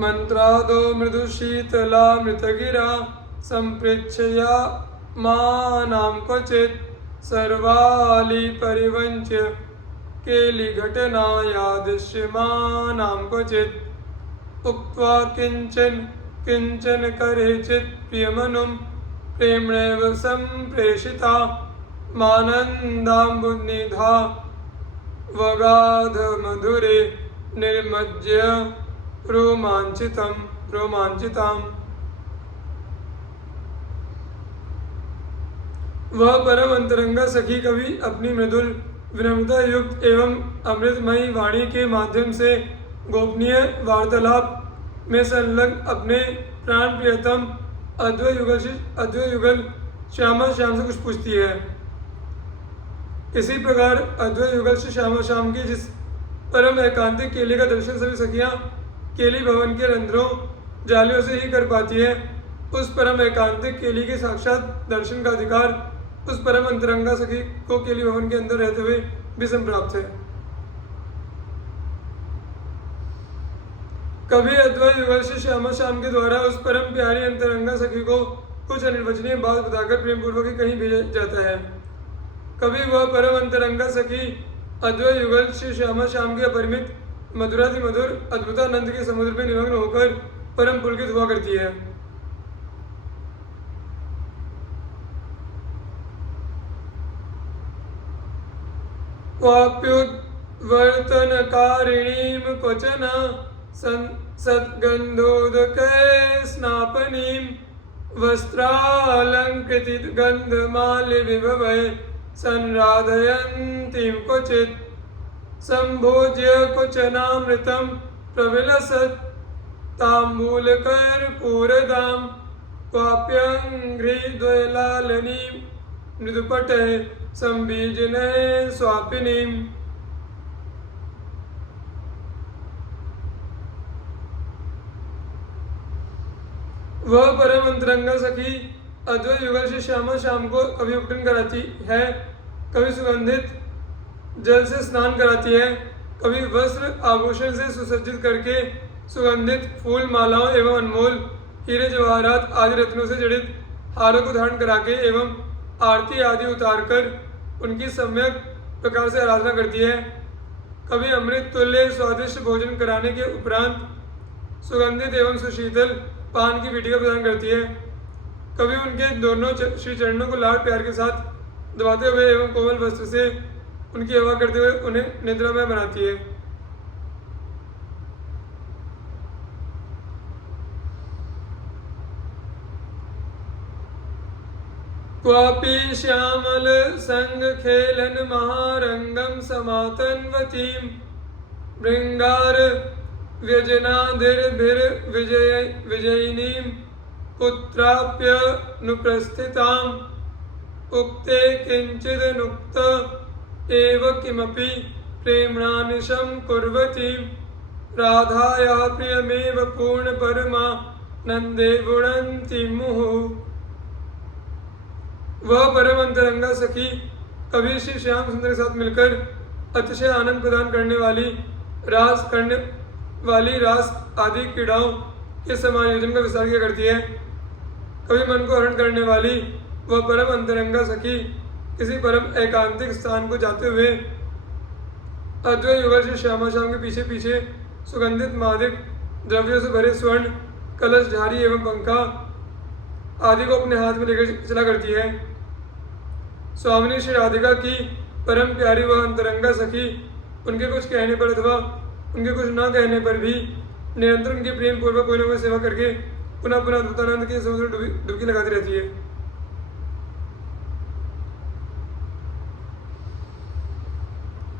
मंत्रादो मृदुशीतला मृतगिरा संपृच्छया मानां क्वचित् सर्वाली परिवंच्य केलिघटनाया दृश्यमानां क्वचित् उक्त्वा किंचन किंचन करेचित् प्रियमनुं प्रेम्णैव संप्रेषिता मानन्दाम्बुनिधा वगाधमधुरे निर्मज्य रोमांचिताम्। वह परम अंतरंगा सखी कवि अपनी मृदुल विनम्रता युक्त एवं अमृतमयी वाणी के माध्यम से गोपनीय वार्तालाप में संलग्न अपने प्राण प्रियतम अद्वैत युगल श्यामा श्याम से कुछ पूछती है। इसी प्रकार अद्वैत युगल से श्यामा श्याम की जिस परम एकांतिक केली का दर्शन सभी सखियां केली भवन के रंध्रों जालियों से ही कर पाती है, उस परम एकांतिक केली के साक्षात दर्शन का अधिकार उस परम अंतरंगा सखी को केली भवन के अंदर रहते हुए भी संप्राप्त है। कभी अद्वैत युगल से श्यामा श्याम के द्वारा उस परम प्यारी अंतरंगा सखी को कुछ अनिर्वचनीय बात बताकर प्रेम पूर्वक ही कहीं भेजा जाता है। कभी वह परम अंतरंगा सखी अद्वैत युगल से श्यामा श्याम के अपरिमित मधुराति मधुर अद्भुतानंद के समुद्र में निमग्न होकर परम पुलकित हुआ करती है। वाप्युद्वर्तनकारिणीं क्वचन सद्गन्धोदके स्नापनीं वस्त्रालङ्कृतिगन्धमाल्यविभवै संराधयन्तीं क्वचित् सम्भोज्य क्वचनामृतं प्रविलसत् ताम्बूलकर्पूरदां क्वाप्यङ्घ्रिद्वयलालनीं मृदुपटे संबीजने स्वापिनीं। वह परम अंतरंगा सखी अद्वैत युगल से श्यामा श्याम को कभी उपटन कराती है, कभी सुगंधित जल से स्नान कराती है, कभी वस्त्र आभूषण से सुसज्जित करके सुगंधित फूल मालाओं एवं अनमोल हीरे जवाहरात आदि रत्नों से जड़ित हारों को धारण करा के एवं आरती आदि उतारकर उनकी सम्यक प्रकार से आराधना करती है। कभी अमृत तुल्य स्वादिष्ट भोजन कराने के उपरांत सुगंधित एवं सुशीतल पान की वीटिका प्रदान करती है। कभी उनके दोनों श्री चरणों को लाड़ प्यार के साथ दबाते हुए एवं कोमल वस्त्र से उनकी हवा करते हुए उन्हें निद्रामय बनाती है। क्वापि श्यामल संग खेलन महारंगम समातन्वतीं भृंगार व्यजनाधिर्भिर विजयिनीं पुत्राप्यनुप्रस्थिताम् उक्ते किंचिदनुक्त एव किमपि प्रेम्णानिशं कुर्वतीं राधाया प्रियमेव पूर्ण परमा नंदे गुणन्ति मुहुः। वह परम अंतरंगा सखी कभी श्री श्याम सुंदर के साथ मिलकर अतिशय आनंद प्रदान करने वाली रास आदि क्रीड़ाओं के समायोजन का विस्तार किया करती है। कभी मन को हरण करने वाली वह परम अंतरंगा सखी किसी परम एकांतिक स्थान को जाते हुए अद्वैत युगल से श्यामा श्याम के पीछे पीछे सुगंधित मादिक द्रव्यों से भरे स्वर्ण कलश झारी एवं पंखा आदि को अपने हाथ में लेकर चला करती है। स्वामिनी श्री राधिका की परम प्यारी वह अंतरंगा सखी उनके कुछ कहने पर अथवा उनके कुछ न कहने पर भी निरंतर उनके प्रेम पूर्वक कोई न कोई सेवा करके पुनः पुनः अद्भुतानंद के समुद्र में डुबकी लगाती रहती है।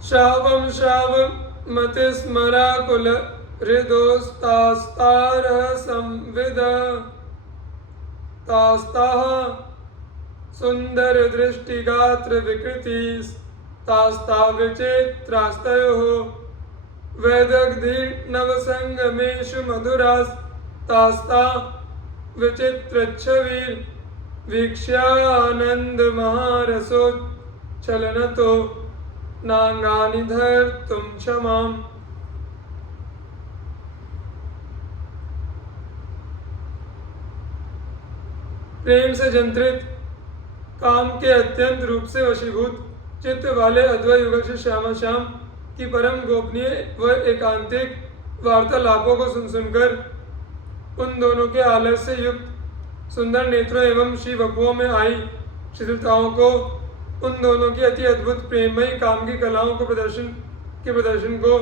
श्रावम श्रावम मतिस्मराकुल हृदोस्तास्तारः संविद तास्ताः सुंदर दृष्टिगात्र विकृति तास्ता विचित्रास्तयोः वैदग्धिर्नवसंगमेषु मधुरास् तास्ता विचित्रच्छवीर् वीक्ष्यानंद महारसोच्छलनतो नांगानि धर्तुं क्षमाम्। प्रेम से जंत्रित, काम के अत्यंत रूप से वशीभूत चित्त वाले अद्वैत युगल से श्यामा श्याम की परम गोपनीय व एकांतिक वार्तालापों को सुनकर उन दोनों के आलस्य से युक्त सुंदर नेत्रों एवं श्री वपुओं में आई शिथिलताओं को, उन दोनों की अति अद्भुत प्रेममयी काम की कलाओं को प्रदर्शन को,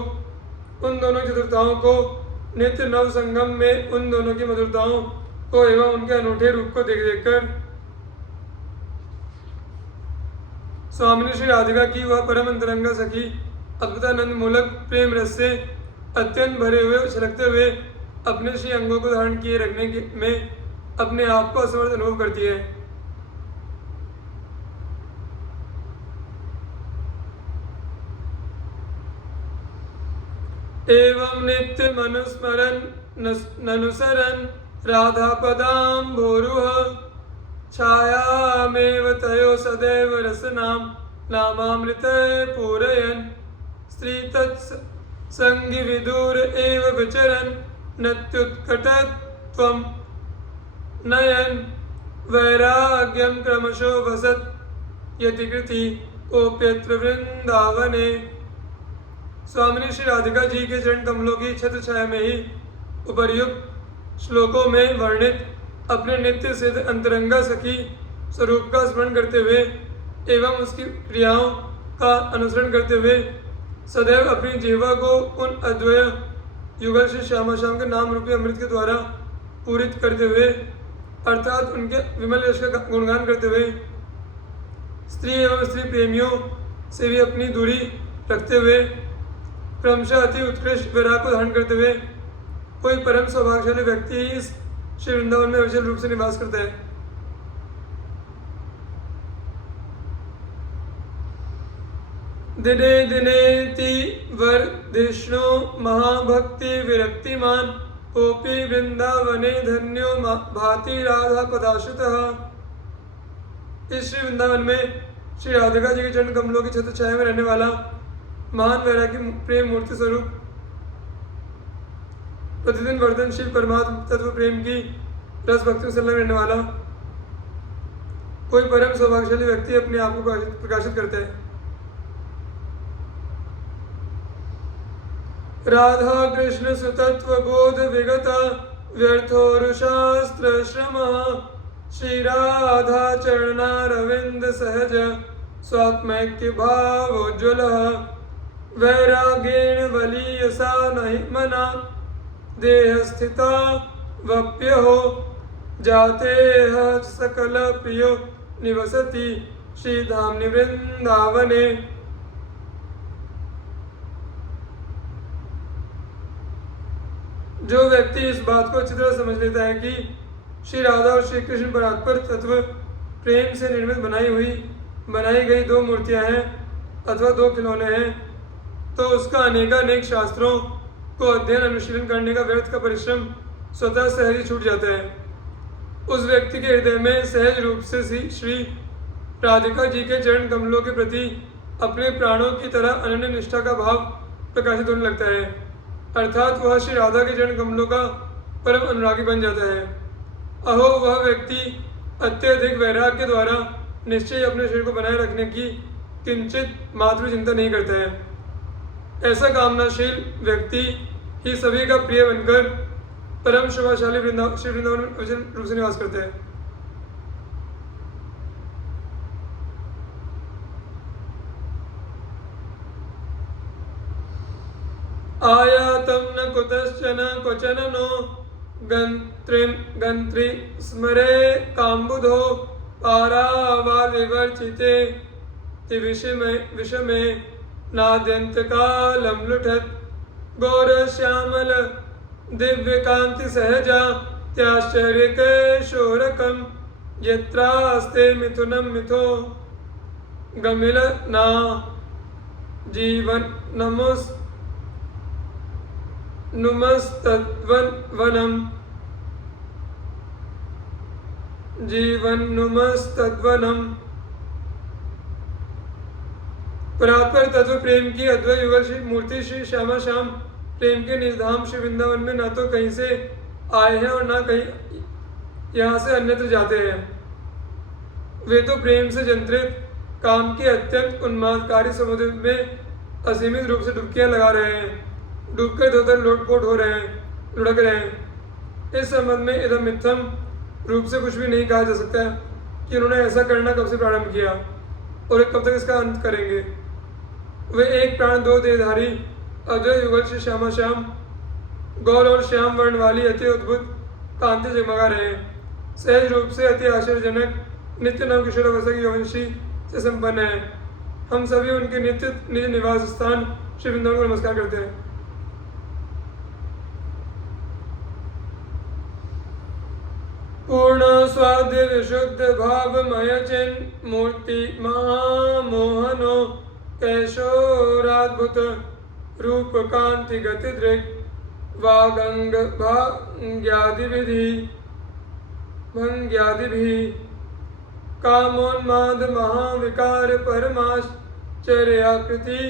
उन दोनों की चतुरताओं को, नित्य नव संगम में उन दोनों की मधुरताओं को एवं उनके अनूठे रूप को देख देखकर स्वामिनी श्री राधिका की वह परम अंतरंगा सखी अद्भुतानंद मूलक प्रेम रस से अत्यंत भरे हुए छलकते हुए अपने श्री अंगों को धारण किए रखने में अपने आप को असमर्थ अनुभव करती है। एवं नित्य मनुस्मरण ननुसरन राधा पदाम भोरुह छायामेव तयो सदैव रसनाम नामामृत पूरयन् स्त्री तत्संगी विदुर एव विचरन् नत्युत्कटत्वं नयन वैराग्यम क्रमशो वसत यतिकृति ओप्यत्र वृंदावने। स्वामिनी श्री राधिका जी के चरण कमलों की छत्र छाया में ही उपर्युक्त श्लोकों में वर्णित अपने नित्य सिद्ध अंतरंगा सखी स्वरूप का स्मरण करते हुए एवं उसकी क्रियाओं का अनुसरण करते हुए सदैव अपनी जीवा को उन अद्वैत युगल श्री श्यामा श्याम के नाम रूपी अमृत के द्वारा पूरित करते हुए अर्थात उनके विमल यश का गुणगान करते हुए स्त्री एवं स्त्री प्रेमियों से भी अपनी दूरी रखते हुए क्रमशः अति उत्कृष्ट विराग को धारण करते हुए कोई परम सौभाग्यशाली व्यक्ति ही इस श्री वृंदावन में विशेष रूप से निवास करता है। दिने दिनेति वर्धिष्णु महाभक्ति विरक्तिमान कोपी वृंदावने धन्यो भाति राधा पदाश्रितः। इस श्री वृंदावन में श्री राधिका जी के चरण कमलों की छत्र छाया में रहने वाला महान वैरागी प्रेम मूर्ति स्वरूप प्रतिदिन वर्धनशील परमात्म तत्व प्रेम की रस भक्ति से रहने वाला कोई परम सौभाग्यशाली व्यक्ति अपने आप को प्रकाशित करता है। राधा कृष्ण सुतत्व बोध विगत व्यर्थोर शास्त्र श्रम श्री राधा चरणारविंद सहज स्वात्मैक्य भावोज्वल वैरागेण वलीयसा नहि मना देह स्थिता वप्यो जाते सकल प्रियो निवसति श्रीधाम वृंदावने। जो व्यक्ति इस बात को अच्छी तरह समझ लेता है कि श्री राधा और श्री कृष्ण परात्पर तत्व प्रेम से निर्मित बनाई गई दो मूर्तियां हैं अथवा दो खिलौने हैं, तो उसका अनेकानेक शास्त्रों को अध्ययन अनुशीलन करने का व्यर्थ का परिश्रम स्वतः सहज ही छूट जाता है। उस व्यक्ति के हृदय में सहज रूप से श्री राधिका जी के चरण कमलों के प्रति अपने प्राणों की तरह अनन्य निष्ठा का भाव प्रकाशित होने लगता है, अर्थात वह श्री राधा के चरण कमलों का परम अनुरागी बन जाता है। अहो, वह व्यक्ति अत्यधिक वैराग्य के द्वारा निश्चय अपने शरीर को बनाए रखने की किंचित मात्र चिंता नहीं करता है। ऐसा कामनाशील व्यक्ति ही सभी का प्रिय बनकर परम शोभाशाली श्री वृंदावन में विजन रूप से निवास करता है। आयातं न कुतश्चन क्वचन नो गंत्री स्मरे काम्बुधो पारावादिवर्चिते विषमे नाद्यन्तकालं लुठत् गौरश्यामल दिव्यकान्ति सहजा त्याश्चर्यकैशोरकं यत्रास्ते मिथुनं मिथो गमिलना जीवन नुमस्तद्वनम्। परात्पर तत्व प्रेम की अद्वैत युगल मूर्ति श्री श्यामा श्याम प्रेम के निजधाम श्री वृंदावन में न तो कहीं से आए हैं और न कहीं यहाँ से अन्यत्र जाते हैं। वे तो प्रेम से जंत्रित काम के अत्यंत उन्मादकारी समुद्र में असीमित रूप से डुबकियां लगा रहे हैं, डूबकर धोतर लोटपोट हो रहे हैं, लुढ़क रहे हैं। इस संबंध में इदम इत्थम रूप से कुछ भी नहीं कहा जा सकता कि उन्होंने ऐसा करना कब से प्रारंभ किया और कब तक इसका अंत करेंगे। वे एक प्राण दो देहधारी अद्वैत युगल से श्यामा श्याम गौर और श्याम वर्ण वाली अति अद्भुत कांति जगमगा रहे हैं। सहज रूप से अति आश्चर्यजनक नित्य नव किशोर अवस्था की यौवनशी से संपन्न है। हम सभी उनके नित्य निज निवास स्थान श्री वृंदावन को नमस्कार करते हैं। पूर्ण स्वाद्य विशुद्ध भावमय चिन् मूर्ति महामोहनो कैशोराद्भुत रूप कांति गति दृक् वागंग भंग्यादिभिः कामोन्माद महाविकार परमाश्चर्याकृति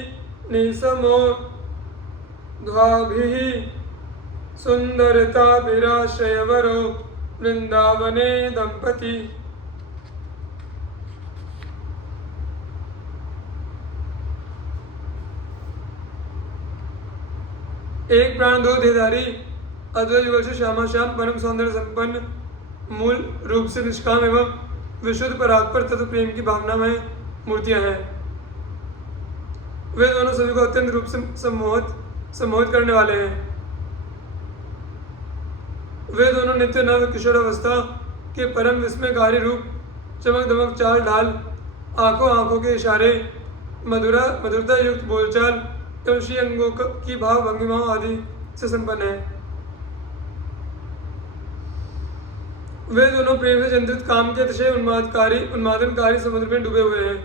निसमोध्वाभिः सुंदरताभिराश्रयवरो वृंदावने दंपति। एक प्राण दो देहधारी अद्वैत युगल से श्यामा श्याम परम सौंदर्य संपन्न मूल रूप से निष्काम एवं विशुद्ध परात्पर तत्व प्रेम की भावना में मूर्तियां हैं। वे दोनों सभी को अत्यंत रूप से सम्मोहित करने वाले हैं। वे दोनों नित्य नव किशोर अवस्था के परम विस्मयकारी रूप, चमक दमक चाल ढाल, आंखों आंखों के इशारे, मधुरता युक्त बोलचाल एवं श्री अंगों की भाव भंगिमाओं आदि से संपन्न है। वे दोनों प्रेम से जंत्रित काम के अतिशय उन्मादनकारी समुद्र में डूबे हुए हैं।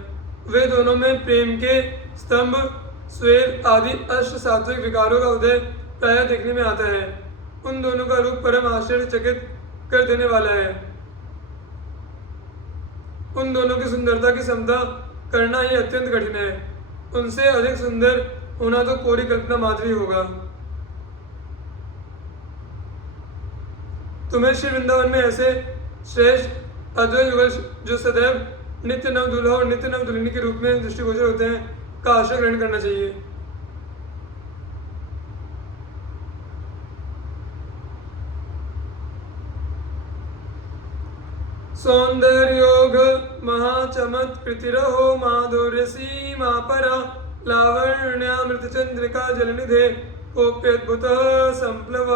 वे दोनों में प्रेम के स्तंभ, स्वेर आदि अष्ट सात्विक विकारों का उदय प्रायः देखने में आता है। उन दोनों का रूप परम आश्चर्यचकित कर देने वाला है। उन दोनों की सुंदरता की समता करना ही अत्यंत कठिन है। उनसे अधिक सुंदर होना तो कोरी कल्पना मात्र ही होगा। तुम्हें श्री वृंदावन में ऐसे श्रेष्ठ अद्वैत युगल जो सदैव नित्य नव दूल्हा और नित्य नव दुल्हनी के रूप में दृष्टिगोचर होते हैं का आश्रय ग्रहण करना चाहिए। सौंदर्योग महाचमत्कृतिरहो माधुर्य सीमा परा लावण्यामृत चंद्रिका जलनिधे कोप्यद्भुत संप्लव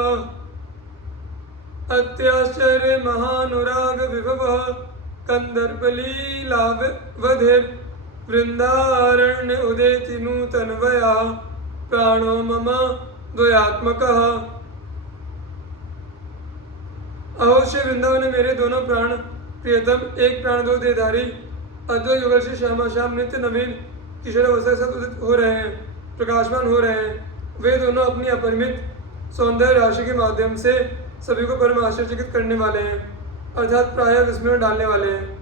अत्याश्चर्य महानुराग विभव कंदर्पलीलावधिर वृंदारण्य उदेति नूतनवया प्राणो मम द्वयात्मकः। अवश्य वृंदावन में मेरे दोनों प्राण प्रियतम एक प्राण दो देहधारी अद्वैत युगल से श्यामा श्याम नित्य नवीन किशोर अवस्था से उदित हो रहे हैं, प्रकाशमान हो रहे हैं। वे दोनों अपनी अपरिमित सौंदर्य राशि के माध्यम से सभी को परम आश्चर्यचकित करने वाले हैं, अर्थात प्रायः विस्मय में डालने वाले हैं।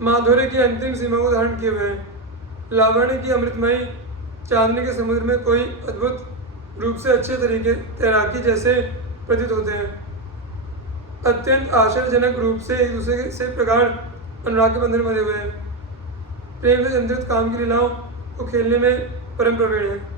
माधुर्य की अंतिम सीमा को धारण किए हुए हैं। लावण्य की अमृतमयी चांदनी के समुद्र में कोई अद्भुत रूप से अच्छे तरीके तैराकी जैसे प्रतीत होते हैं। अत्यंत आश्चर्यजनक रूप से एक दूसरे से प्रगाढ़ अनुराग के बंधन बंधे हुए हैं। प्रेम से जंत्रित काम की लीलाओं को खेलने में परम प्रवीण है।